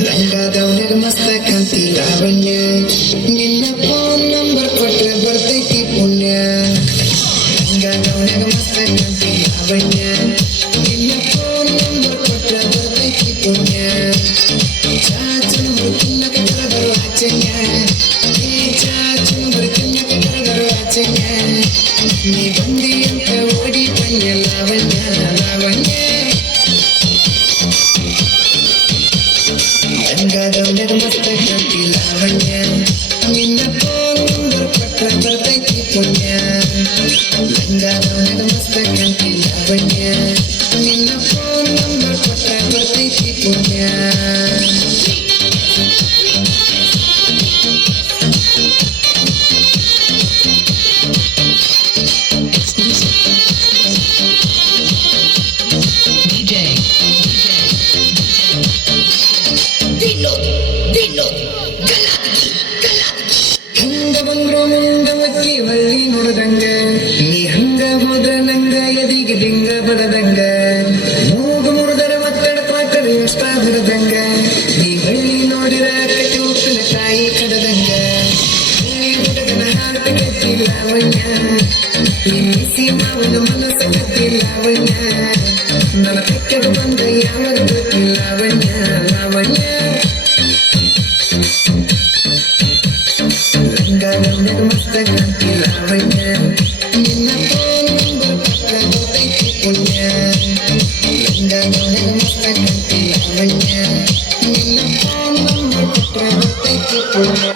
ರಂಗದವನಿಗೆ ಮಸ್ತ ಕಾಂತಿ ಲಾವಣ್ಯ ನಿನ್ನ ಫೋನ್ ನಂಬರ್ ಕೊಟ್ರೆ ಬರ್ತೈತಿ ಪುಣ್ಯ ರಂಗದವನಿಗೆ ಮಸ್ತ ಕಾಂತಿ ಲಾವಣ್ಯ ನಿನ್ನ ಫೋನ್ ನಂಬರ್ ಕೊಟ್ರೆ ಬರ್ತೈತಿ ಪುಣ್ಯ ಚಾಚನ ಹುಡುಕಿನ ಕಟ್ಟದರು ಆಚನ್ಯ ಈ ಚಾಚನ ಹುಡುಕಿನ ಕಟ್ಟದರು ಆಚನ್ಯ ನೀ ಬಂದಿ ಅಂತ ಓಡಿ ಬನ್ಯ ಲಾವಣ್ಯ ಲಾವಣ್ಯ ರಂಗದವನಿಗೆ ಮಸ್ತ ಕಾಂತಿ ಲಾವಣ್ಯ ನಿನ್ನ ಫೋನ್ ನಂಬರ್ ಕೊಟ್ರೆ ಬರ್ತೈತಿ ಪುಣ್ಯ ರಂಗದವನಿಗೆ ಮಸ್ತ ಕಾಂತಿ ಲಾವಣ್ಯ ನಿನ್ನ ಫೋನ್ ನಂಬರ್ ಕೊಟ್ರೆ ಬರ್ತೈತಿ ಪುಣ್ಯ ಹಂಗ ಬಂದ್ರು ಮುಂದ ಮಕ್ಕಿ ಹೊಳ್ಳಿ ನೋಡ್ದಂಗ ನೀ ಹಂಗ ಹೋದ್ರ ನಂಗ ಎದಿಗೆ ದಿಂಗ ಬಡದಂಗ ಮೂಗು ಮುರಿದರ ಒತ್ತಡ ಪಾಕಡ ಎಷ್ಟ ಬಿಡದಂಗ ನೀ ಹೊಳ್ಳಿ ನೋಡಿರ ಕಟ್ಟಿ ಉಪ್ಪಿನಕಾಯಿ ಕಡದಂಗ ಹಳ್ಳಿ ಹುಡುಗನ ಹಾಟ ಕಟ್ಟಿ ಲಾವಣ್ಯ ಈ ಮಿಸಿ ಮಾವನ ಮನಸ್ಸ ಕಟ್ಟಿ ಲಾವಣ್ಯ ನನ್ನ ಪಕ್ಕದ ಬಂದ ಯಾವಾಗ ಕಟ್ಟಿ ಲಾವಣ್ಯ ಲಾವಣ್ಯ ರಂಗದವನಿಗೆ ಮಸ್ತ ಕಾಂತಿ ಲಾವಣ್ಯ ನಿನ್ನ ಫೋನ್ ನಂಬರ್ ಕೊಟ್ರೆ ಬರ್ತೈತಿ ಪುಣ್ಯ ರಂಗದವನಿಗೆ ಮಸ್ತ ಕಾಂತಿ ಲಾವಣ್ಯ ನಿನ್ನ ಫೋನ್ ನಂಬರ್ ಕೊಟ್ರೆ ಬರ್ತೈತಿ ಪುಣ್ಯ